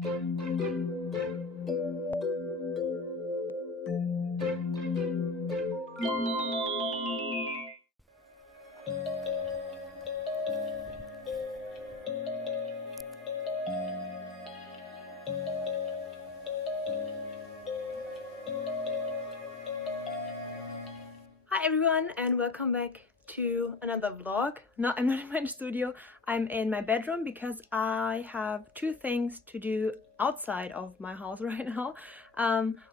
Hi everyone and welcome back to another vlog. No, I'm not in my studio, I'm in my bedroom because I have two things to do outside of my house right now.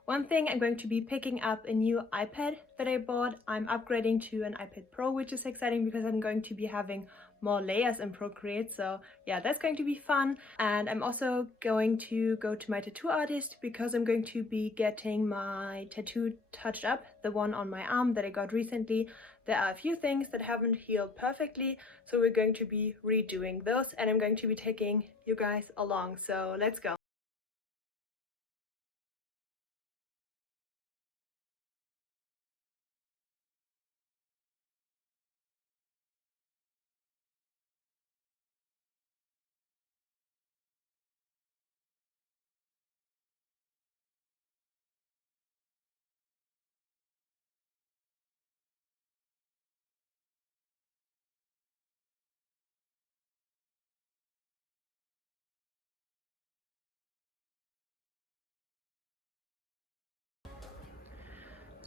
One thing, I'm going to be picking up a new iPad that I bought. I'm upgrading to an iPad Pro, which is exciting because I'm going to be having more layers in Procreate, so yeah, that's going to be fun. And I'm also going to go to my tattoo artist because I'm going to be getting my tattoo touched up, the one on my arm that I got recently. There are a few things that haven't healed perfectly, so we're going to be redoing those, and I'm going to be taking you guys along, so let's go.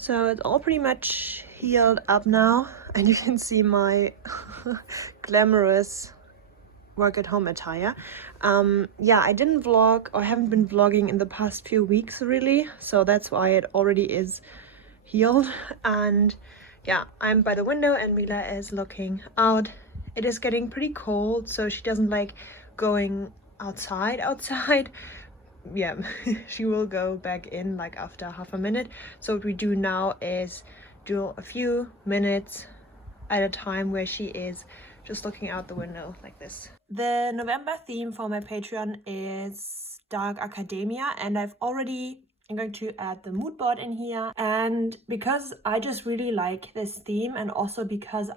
So it's all pretty much healed up now, and you can see my glamorous work at home attire. Yeah, I didn't vlog, or haven't been vlogging in the past few weeks really, so that's why it already is healed. And yeah, I'm by the window and Mila is looking out. It is getting pretty cold, so she doesn't like going outside. Yeah, she will go back in like after half a minute. So what we do now is do a few minutes at a time where she is just looking out the window like this. The November theme for my Patreon is Dark Academia, and I'm going to add the mood board in here. And because I just really like this theme, and also because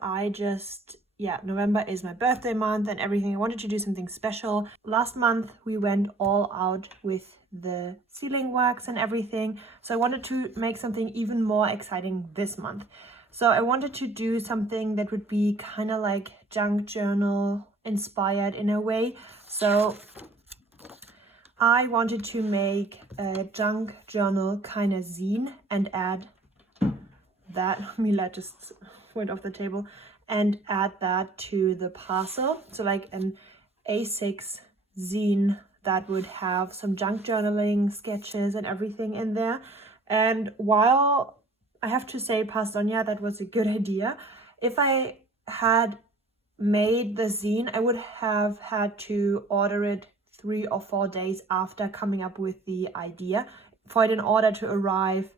November is my birthday month and everything, I wanted to do something special. Last month we went all out with the ceiling wax and everything, so I wanted to make something even more exciting this month. So I wanted to do something that would be kind of like junk journal inspired in a way. So I wanted to make a junk journal kind of zine and add that. Mila just went off the table. And add that to the parcel. So like an A6 zine that would have some junk journaling sketches and everything in there. And while I have to say, Pastonia, that was a good idea. If I had made the zine, I would have had to order it 3 or 4 days after coming up with the idea for it in order to arrive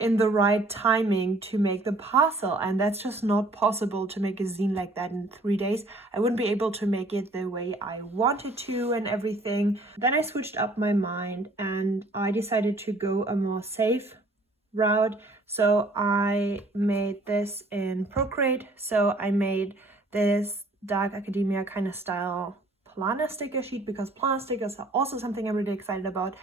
in the right timing to make the parcel, and that's just not possible to make a zine like that in 3 days. I wouldn't be able to make it the way I wanted to and everything. Then I switched up my mind and I decided to go a more safe route. So I made this in Procreate. So I made this Dark Academia kind of style planner sticker sheet, because planner stickers are also something I'm really excited about.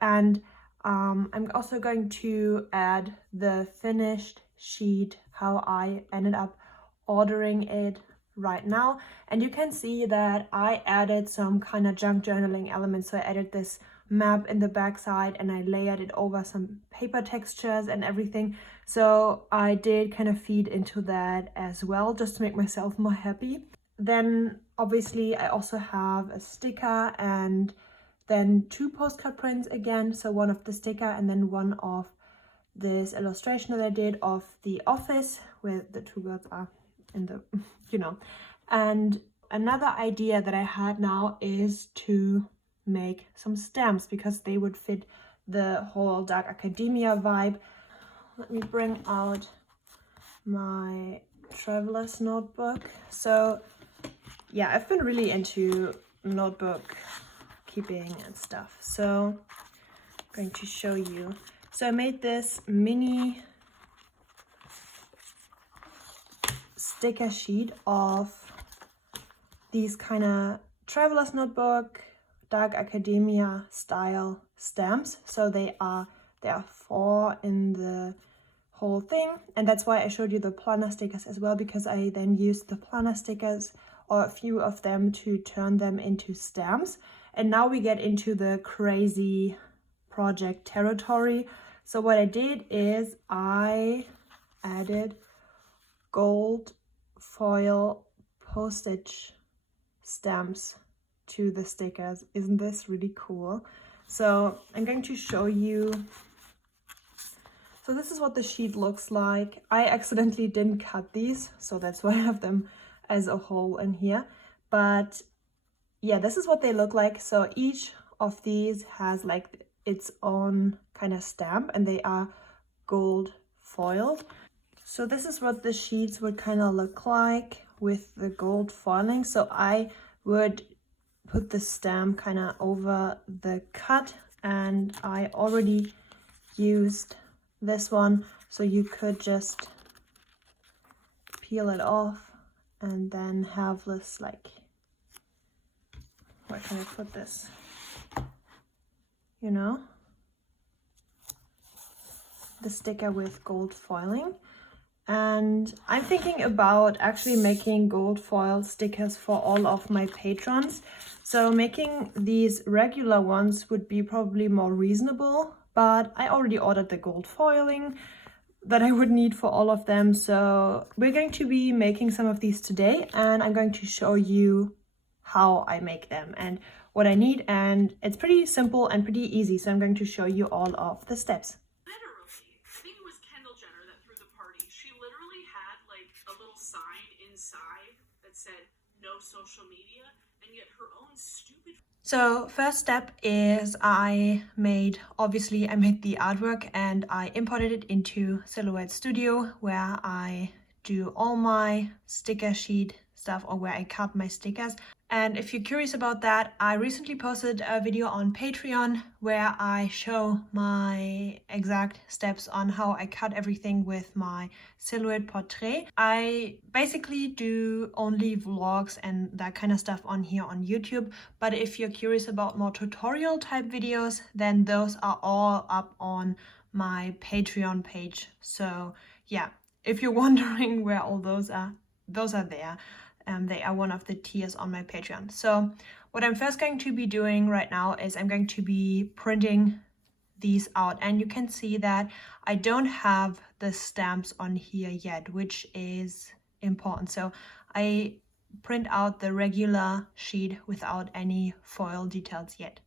And I'm also going to add the finished sheet, how I ended up ordering it right now. And you can see that I added some kind of junk journaling elements. So I added this map in the back side and I layered it over some paper textures and everything. So I did kind of feed into that as well, just to make myself more happy. Then obviously I also have a sticker and then 2 postcard prints again, so one of the sticker and then one of this illustration that I did of the office where the 2 girls are in the, And another idea that I had now is to make some stamps, because they would fit the whole Dark Academia vibe. Let me bring out my traveler's notebook. So yeah, I've been really into notebook keeping and stuff, so I'm going to show you. So I made this mini sticker sheet of these kind of traveler's notebook Dark Academia style stamps. So there are 4 in the whole thing, and that's why I showed you the planner stickers as well, because I then used the planner stickers or a few of them to turn them into stamps. And now we get into the crazy project territory. So what I did is I added gold foil postage stamps to the stickers. Isn't this really cool? So I'm going to show you. So this is what the sheet looks like. I accidentally didn't cut these, so that's why I have them as a whole in here. But yeah, this is what they look like. So each of these has like its own kind of stamp, and they are gold foiled. So this is what the sheets would kind of look like with the gold foiling. So I would put the stamp kind of over the cut, and I already used this one, so you could just peel it off and then have this, like, where can I put this, you know, the sticker with gold foiling. And I'm thinking about actually making gold foil stickers for all of my patrons. So making these regular ones would be probably more reasonable, but I already ordered the gold foiling that I would need for all of them. So we're going to be making some of these today, and I'm going to show you how I make them and what I need. And it's pretty simple and pretty easy. So I'm going to show you all of the steps. Inside that said no social media, and yet her own stupid. So first step is I made the artwork and I imported it into Silhouette Studio, where I do all my sticker sheet stuff, or where I cut my stickers. And if you're curious about that, I recently posted a video on Patreon where I show my exact steps on how I cut everything with my Silhouette portrait. I basically do only vlogs and that kind of stuff on here on YouTube, but if you're curious about more tutorial type videos, then those are all up on my Patreon page. So yeah, if you're wondering where all those are there. They are one of the tiers on my Patreon. So what I'm first going to be doing right now is I'm going to be printing these out, and you can see that I don't have the stamps on here yet, which is important. So I print out the regular sheet without any foil details yet.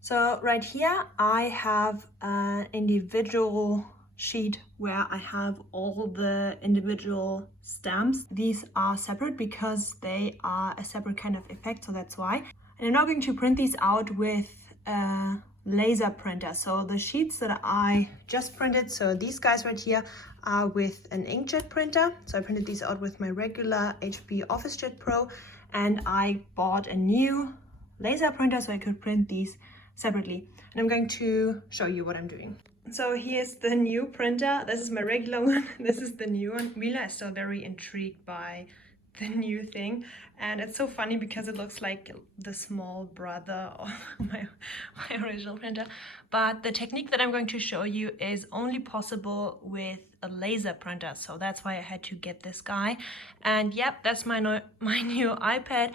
So right here I have an individual sheet where I have all the individual stamps. These are separate because they are a separate kind of effect, so that's why. And I'm now going to print these out with a laser printer. So the sheets that I just printed, so these guys right here, are with an inkjet printer. So I printed these out with my regular HP OfficeJet Pro, and I bought a new laser printer so I could print these separately. And I'm going to show you what I'm doing. So here's the new printer. This is my regular one. This is the new one. Mila is still very intrigued by the new thing, and it's so funny because it looks like the small brother of my original printer. But the technique that I'm going to show you is only possible with a laser printer, so that's why I had to get this guy. And yep, that's my new iPad.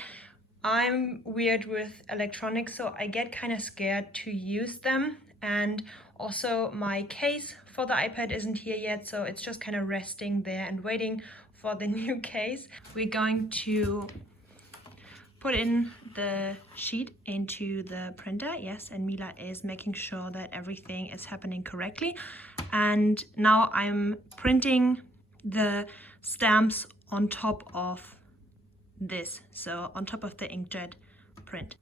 I'm weird with electronics, so I get kind of scared to use them. And also my case for the iPad isn't here yet, so it's just kind of resting there and waiting for the new case. We're going to put in the sheet into the printer, yes, and Mila is making sure that everything is happening correctly. And now I'm printing the stamps on top of this, so on top of the inkjet print.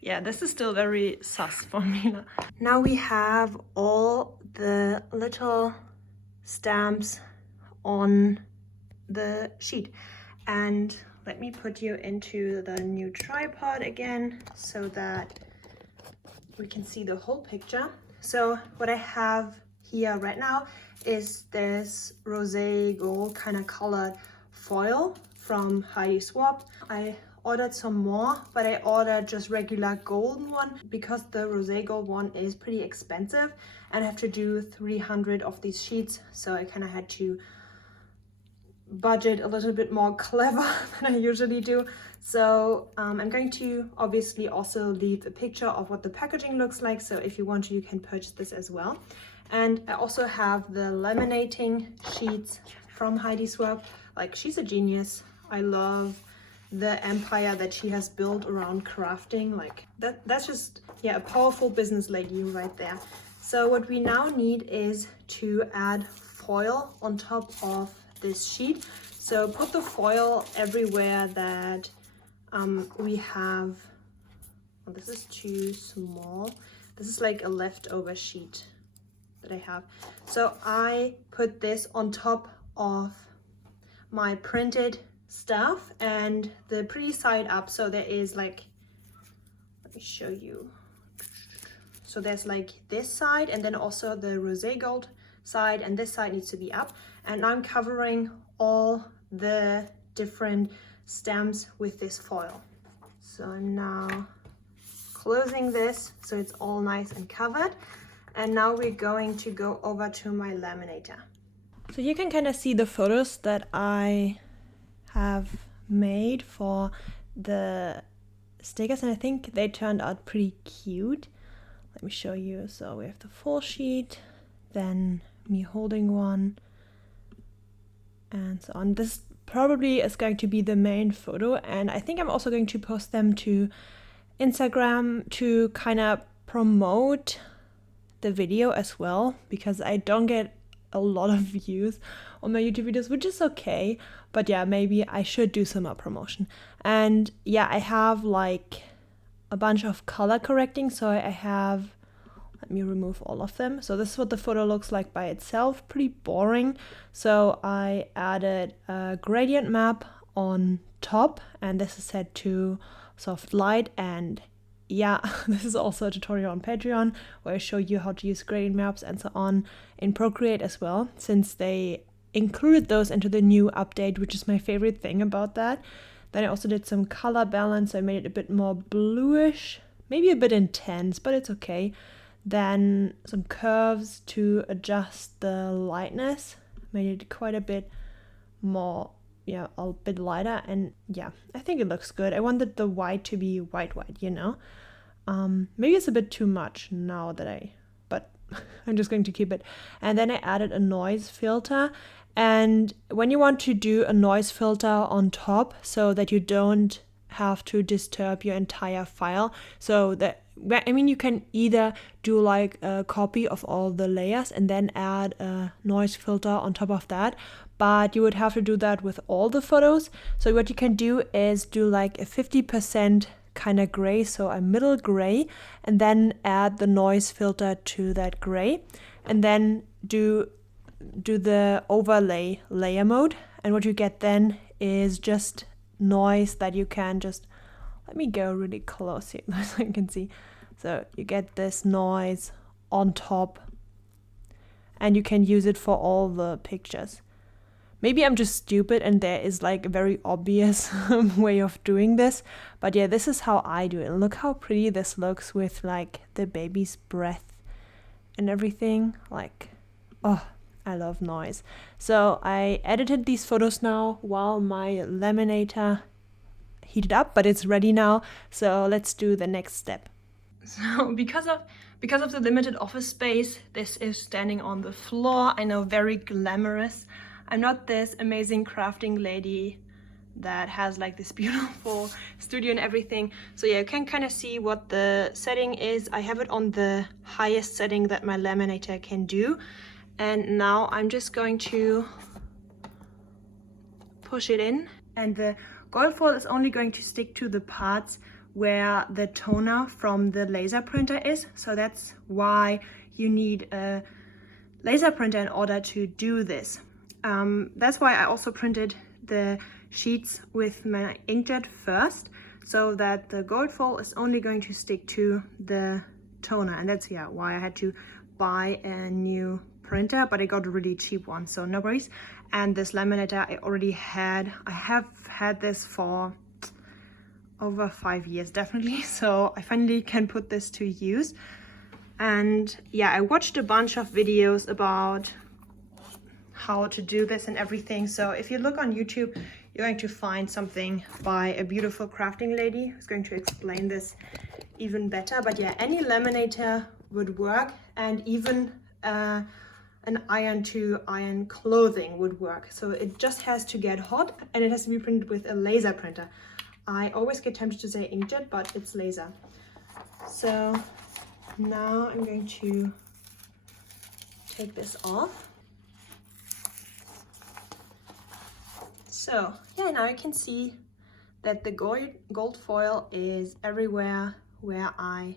Yeah, this is still very sus for me. Now we have all the little stamps on the sheet, and let me put you into the new tripod again so that we can see the whole picture. So what I have here right now is this rosé gold kind of colored foil from Heidi Swapp. I ordered some more, but I ordered just regular golden one because the rosé gold one is pretty expensive and I have to do 300 of these sheets, so I kind of had to budget a little bit more clever than I usually do. So I'm going to obviously also leave a picture of what the packaging looks like, so if you want to, you can purchase this as well. And I also have the laminating sheets from Heidi Swapp. Like, she's a genius. I love the empire that she has built around crafting. Like, that's just, yeah, a powerful business lady right there. So what we now need is to add foil on top of this sheet. So put the foil everywhere that we have. Oh, this is too small. This is like a leftover sheet that I have. So I put this on top of my printed stuff and the pretty side up. So there is like, let me show you. So there's like this side and then also the rosé gold side, and this side needs to be up. And I'm covering all the different stems with this foil. So I'm now closing this so it's all nice and covered. And now we're going to go over to my laminator. So you can kind of see the photos that I have made for the stickers, and I think they turned out pretty cute. Let me show you. So we have the full sheet, then me holding one, and so on. This probably is going to be the main photo, and I think I'm also going to post them to Instagram to kind of promote the video as well, because I don't get a lot of views on my YouTube videos, which is okay, but yeah, maybe I should do some more promotion. And yeah, I have like a bunch of color correcting, so I have, let me remove all of them. So this is what the photo looks like by itself, pretty boring. So I added a gradient map on top, and this is set to soft light. And yeah, this is also a tutorial on Patreon where I show you how to use gradient maps and so on in Procreate as well, since they included those into the new update, which is my favorite thing about that. Then I also did some color balance. I made it a bit more bluish, maybe a bit intense, but it's okay. Then some curves to adjust the lightness, made it quite a bit more, yeah, a bit lighter. And yeah, I think it looks good. I wanted the white to be white, you know. Maybe it's a bit too much now that but I'm just going to keep it. And then I added a noise filter. And when you want to do a noise filter on top so that you don't have to disturb your entire file, so that, I mean, you can either do like a copy of all the layers and then add a noise filter on top of that, but you would have to do that with all the photos. So what you can do is do like a 50% kind of gray, so a middle gray, and then add the noise filter to that gray, and then do the overlay layer mode. And what you get then is just noise that you can just, let me go really close here so you can see. So you get this noise on top, and you can use it for all the pictures. Maybe I'm just stupid and there is like a very obvious way of doing this, but yeah, this is how I do it. And look how pretty this looks with like the baby's breath and everything. Like, oh, I love noise. So I edited these photos now while my laminator heated up, but it's ready now. So let's do the next step. So because of the limited office space, this is standing on the floor. I know, very glamorous. I'm not this amazing crafting lady that has like this beautiful studio and everything. So yeah, you can kind of see what the setting is. I have it on the highest setting that my laminator can do. And now I'm just going to push it in. And the gold foil is only going to stick to the parts where the toner from the laser printer is. So that's why you need a laser printer in order to do this. That's why I also printed the sheets with my inkjet first, so that the gold foil is only going to stick to the toner, and that's why I had to buy a new printer, but I got a really cheap one, so no worries. And this laminator I have had this for over 5 years definitely, so I finally can put this to use. And yeah, I watched a bunch of videos about how to do this and everything, so if you look on YouTube, you're going to find something by a beautiful crafting lady who's going to explain this even better. But yeah, any laminator would work, and even an iron to iron clothing would work. So it just has to get hot, and it has to be printed with a laser printer. I always get tempted to say inkjet, but it's laser. So now I'm going to take this off. So yeah, now you can see that the gold foil is everywhere where I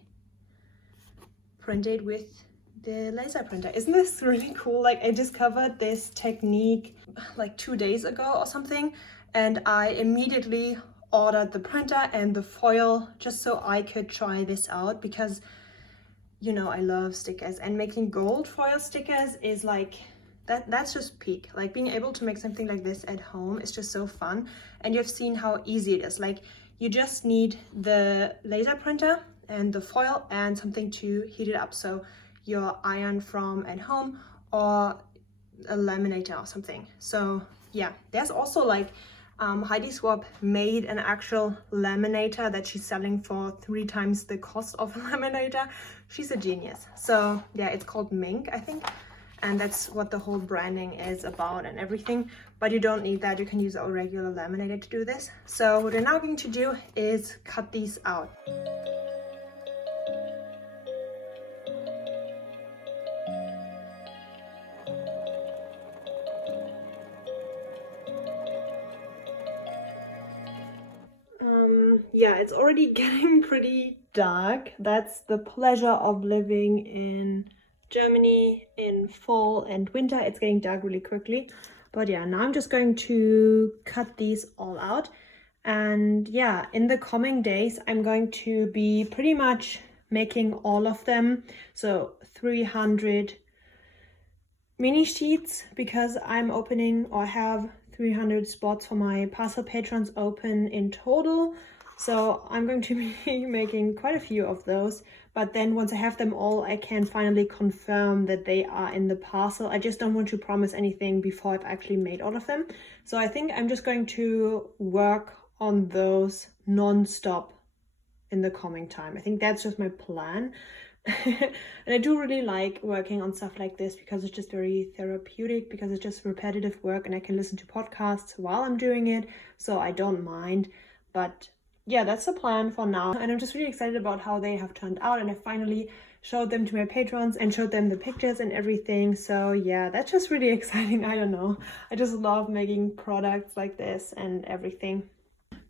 printed with the laser printer. Isn't this really cool? Like, I discovered this technique like 2 days ago or something, and I immediately ordered the printer and the foil just so I could try this out, because you know I love stickers, and making gold foil stickers is like that's just peak. Like, being able to make something like this at home is just so fun, and you've seen how easy it is. Like, you just need the laser printer and the foil and something to heat it up, so your iron from at home or a laminator or something. So yeah, there's also like Heidi Swap made an actual laminator that she's selling for 3 times the cost of a laminator. She's a genius. So yeah, it's called Mink, I think, and that's what the whole branding is about and everything. But you don't need that, you can use a regular laminator to do this. So what we're now going to do is cut these out. Yeah, it's already getting pretty dark. That's the pleasure of living in Germany in fall and winter. It's getting dark really quickly. But yeah, now I'm just going to cut these all out. And yeah, in the coming days, I'm going to be pretty much making all of them. So 300 mini sheets, because I'm opening, or have 300 spots for my parcel patrons open in total. So I'm going to be making quite a few of those, but then once I have them all, I can finally confirm that they are in the parcel. I just don't want to promise anything before I've actually made all of them. So I think I'm just going to work on those non-stop in the coming time. I think that's just my plan. And I do really like working on stuff like this, because it's just very therapeutic, because it's just repetitive work and I can listen to podcasts while I'm doing it, so I don't mind. But yeah, that's the plan for now, and I'm just really excited about how they have turned out, and I finally showed them to my patrons and showed them the pictures and everything. So yeah, that's just really exciting. I don't know, I just love making products like this and everything.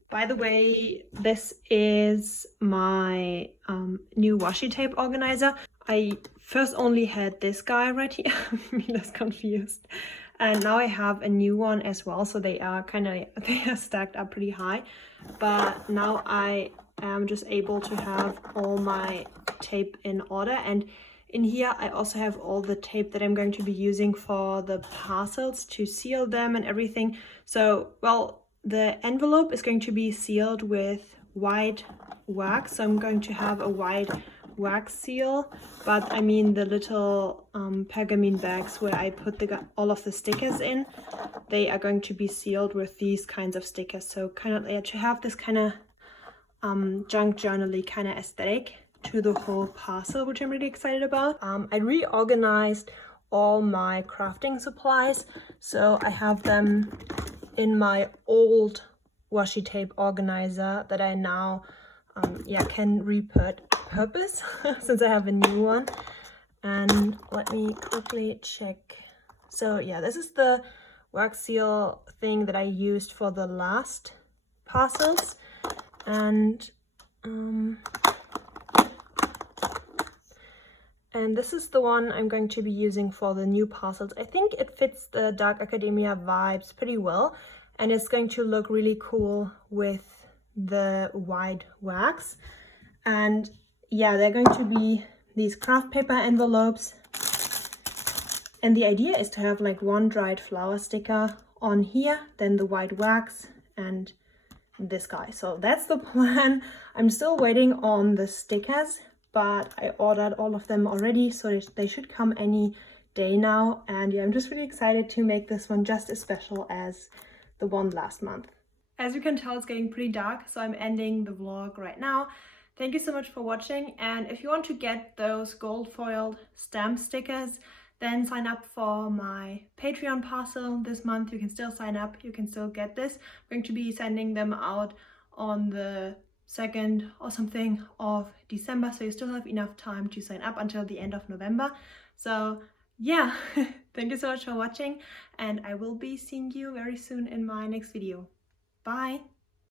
By the way, this is my new washi tape organizer. I first only had this guy right here. I'm really confused. And now I have a new one as well. So they are stacked up pretty high. But now I am just able to have all my tape in order. And in here, I also have all the tape that I'm going to be using for the parcels to seal them and everything. So, well, the envelope is going to be sealed with white wax. So I'm going to have a white wax seal, but I mean the little pergamene bags where I put all of the stickers in, they are going to be sealed with these kinds of stickers. So kind of to have this kind of junk journal-y kind of aesthetic to the whole parcel, which I'm really excited about. I reorganized all my crafting supplies, so I have them in my old washi tape organizer that I now can repurpose since I have a new one. And let me quickly check. So yeah, this is the wax seal thing that I used for the last parcels, and this is the one I'm going to be using for the new parcels. I think it fits the Dark Academia vibes pretty well, and it's going to look really cool with the white wax. And yeah, they're going to be these craft paper envelopes. And the idea is to have like one dried flower sticker on here, then the white wax, and this guy. So that's the plan. I'm still waiting on the stickers, but I ordered all of them already, so they should come any day now. And yeah, I'm just really excited to make this one just as special as the one last month. As you can tell, it's getting pretty dark, so I'm ending the vlog right now. Thank you so much for watching, and if you want to get those gold foiled stamp stickers, then sign up for my Patreon parcel this month. You can still sign up, you can still get this. I'm going to be sending them out on the 2nd or something of December, so you still have enough time to sign up until the end of November. So yeah, thank you so much for watching, and I will be seeing you very soon in my next video. Bye!